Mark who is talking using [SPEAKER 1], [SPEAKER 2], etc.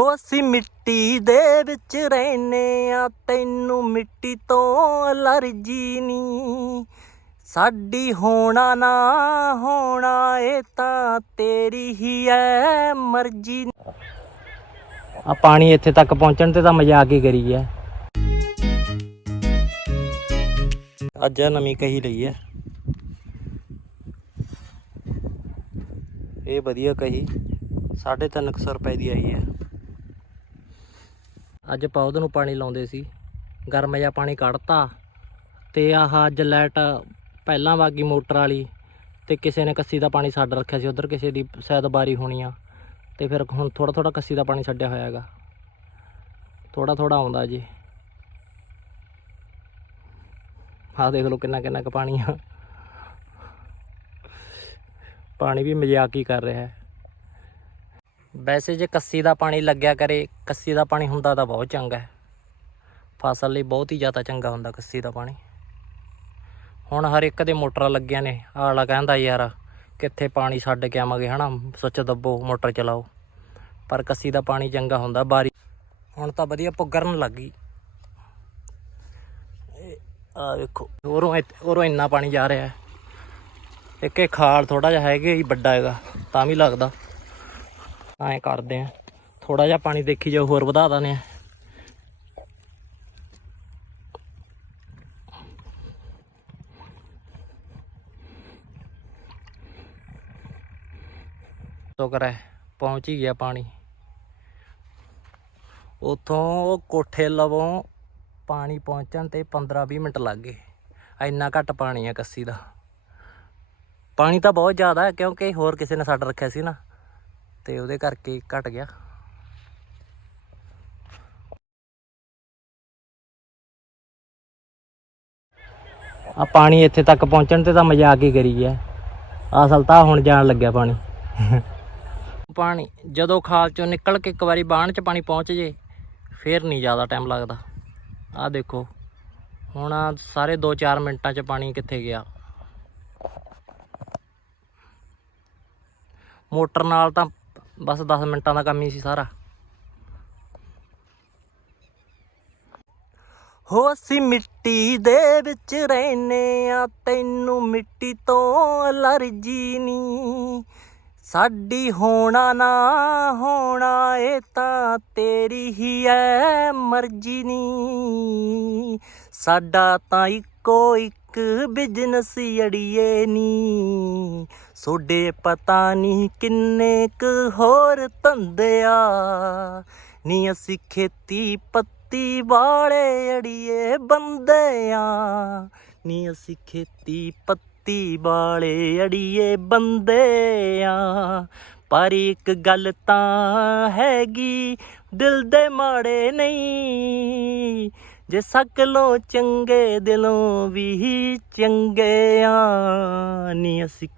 [SPEAKER 1] ਉਹ ਅਸੀਂ ਮਿੱਟੀ ਦੇ ਵਿੱਚ ਰਹਿਨੇ ਆ ਤੈਨੂੰ ਮਿੱਟੀ ਤੋਂ ਅਲਰਜੀ ਨਹੀਂ। ਸਾਡੀ ਹੋਣਾ ਨਾ ਹੋਣਾ ਇਹ ਤਾਂ ਤੇਰੀ ਹੀ ਐ ਮਰਜ਼ੀ। ਆ ਪਾਣੀ ਇੱਥੇ ਤੱਕ ਪਹੁੰਚਣ ਤੇ ਤਾਂ ਮਜ਼ਾਕ ਹੀ ਕਰੀ ਐ ਅੱਜ ਨਵੀਂ ਕਹੀ ਲਈ ਐ। ਇਹ ਵਧੀਆ ਕਹੀ 350 ਰੁਪਏ ਦੀ ਆਈ ਹੈ ਅੱਜ ਪੌਦ ਨੂੰ ਪਾਣੀ ਲਾਉਂਦੇ ਸੀ। ਗਰਮ ਜਿਹਾ ਪਾਣੀ ਕੱਢਤਾ ਤੇ ਆਹ ਅੱਜ ਲਾਈਟ ਪਹਿਲਾਂ ਵਾਗੀ ਮੋਟਰ ਵਾਲੀ ਤੇ ਕਿਸੇ ਨੇ ਕੱਸੀ ਦਾ ਪਾਣੀ ਛੱਡ ਰੱਖਿਆ ਸੀ। ਉਧਰ ਕਿਸੇ ਦੀ ਸ਼ਾਇਦ ਬਾਰੀ ਹੋਣੀ ਆ ਤੇ ਫਿਰ ਹੁਣ ਥੋੜਾ ਥੋੜਾ ਕੱਸੀ ਦਾ ਪਾਣੀ ਛੱਡਿਆ ਹੋਇਆ ਹੈਗਾ। ਥੋੜਾ ਥੋੜਾ ਆਉਂਦਾ ਜੀ। ਆਹ ਦੇਖ ਲਓ ਕਿੰਨਾ ਕਿੰਨਾ ਕੁ ਪਾਣੀ ਆ। ਪਾਣੀ ਵੀ ਮਜ਼ਾਕ ਹੀ ਕਰ ਰਿਹਾ ਹੈ। ਵੈਸੇ ਜੇ ਕੱਸੀ ਦਾ ਪਾਣੀ ਲੱਗਿਆ ਕਰੇ, ਕੱਸੀ ਦਾ ਪਾਣੀ ਹੁੰਦਾ ਤਾਂ ਬਹੁਤ ਚੰਗਾ ਹੈ। ਫਸਲ ਲਈ ਬਹੁਤ ਹੀ ਜ਼ਿਆਦਾ ਚੰਗਾ ਹੁੰਦਾ ਕੱਸੀ ਦਾ ਪਾਣੀ। ਹੁਣ ਹਰ ਇੱਕ ਦੇ ਮੋਟਰਾਂ ਲੱਗੀਆਂ ਨੇ, ਆਲਾ ਕਹਿੰਦਾ ਯਾਰ ਕਿੱਥੇ ਪਾਣੀ ਛੱਡ ਕੇ ਆਵਾਂਗੇ, ਹਨਾ? ਸੁੱਚ ਦੱਬੋ, ਮੋਟਰ ਚਲਾਓ। ਪਰ ਕੱਸੀ ਦਾ ਪਾਣੀ ਚੰਗਾ ਹੁੰਦਾ, ਬਾਰੀ ਹੁਣ ਤਾਂ ਵਧੀਆ ਪੁੱਗਰਨ ਲੱਗ ਗਈ। ਆ ਵੇਖੋ, ਉਰੋਂ ਉਰੋਂ ਇੰਨਾ ਪਾਣੀ ਜਾ ਰਿਹਾ ਹੈ। ਇੱਕ ਇਹ ਖਾਲ ਥੋੜਾ ਜਿਹਾ ਹੈਗਾ ਹੀ ਵੱਡਾ ਹੈਗਾ, ਤਾਂ ਵੀ ਲੱਗਦਾ। ਐਂ ਕਰਦੇ ਆ। ਥੋੜਾ ਜਿਹਾ ਪਾਣੀ ਦੇਖੀ ਜਾਓ, ਹੋਰ ਵਧਾ ਦਾਨੇ ਆ। ਸ਼ੁਕਰ ਹੈ, ਪਹੁੰਚ ਹੀ ਗਿਆ ਪਾਣੀ। ਉਥੋਂ ਉਹ ਕੋਠੇ ਲਵੋਂ ਪਾਣੀ ਪਹੁੰਚਣ ਤੇ 15-20 ਮਿੰਟ ਲੱਗ ਗਏ। ਇੰਨਾ ਘੱਟ ਪਾਣੀ ਆ ਕੱਸੀ ਦਾ। ਪਾਣੀ ਤਾਂ ਬਹੁਤ ਜ਼ਿਆਦਾ ਹੈ, ਕਿਉਂਕਿ ਹੋਰ ਕਿਸੇ ਨੇ ਛੱਡ ਰੱਖਿਆ ਸੀ ਨਾ। ਤੇ ਉਹਦੇ ਕਰਕੇ ਘਟ ਗਿਆ। ਆ ਪਾਣੀ ਇੱਥੇ ਤੱਕ ਪਹੁੰਚਣ ਤੇ ਤਾਂ ਮਜ਼ਾਕ ਹੀ ਕਰੀ ਹੈ ਅਸਲ ਤਾਂ ਹੁਣ ਜਾਣ ਲੱਗਿਆ ਪਾਣੀ। ਪਾਣੀ ਜਦੋਂ ਖਾਲ ਚੋਂ ਨਿਕਲ ਕੇ ਇੱਕ ਵਾਰੀ ਬਾਣ ਚ ਪਾਣੀ ਪਹੁੰਚ ਜੇ, ਫੇਰ ਨਹੀਂ ਜ਼ਿਆਦਾ ਟਾਈਮ ਲੱਗਦਾ। ਆ ਦੇਖੋ, ਹੁਣ ਸਾਰੇ 2-4 ਮਿੰਟਾਂ ਚ ਪਾਣੀ ਕਿੱਥੇ ਗਿਆ। ਮੋਟਰ ਨਾਲ ਤਾਂ ਬਸ 10 ਮਿੰਟਾਂ ਦਾ ਕੰਮ ਹੀ ਸੀ ਸਾਰਾ। ਹੋ ਅਸੀਂ ਮਿੱਟੀ ਦੇ ਵਿੱਚ ਰਹਿਨੇ ਆ, ਤੈਨੂੰ ਮਿੱਟੀ ਤੋਂ ਅਲਰਜੀ ਨਹੀਂ। ਸਾਡੀ ਹੋਣਾ ਨਾ ਹੋਣਾ, ਇਹ ਤਾਂ ਤੇਰੀ ਹੀ ਐ ਮਰਜ਼ੀ ਨਹੀਂ। ਸਾਡਾ ਤਾਂ ਇੱਕੋ ਇੱਕ ਬਿਜ਼ਨਸ ਅੜੀਏ ਨੀ। ਸੋਡੇ ਪਤਾ ਨਹੀਂ ਕਿੰਨੇ ਕੁ ਹੋਰ ਧੰਦਿਆ। ਨੀ ਅਸੀਂ ਖੇਤੀ ਪੱਤੀ ਵਾਲੇ ਅੜੀਏ ਬੰਦਿਆਂ। ਨੀ ਅਸੀਂ ਖੇਤੀ ਪੱਤੀ ਵਾਲੇ ਅੜੀਏ ਬੰਦਿਆਂ। ਪਰ ਇੱਕ ਗੱਲ ਤਾਂ ਹੈਗੀ, ਦਿਲ ਦੇ ਮਾੜੇ ਨਹੀਂ। ਜੇ ਸਕਲੋਂ ਚੰਗੇ ਦਿਲੋਂ ਵੀ ਚੰਗੇ ਆ ਨੀ ਅਸੀਂ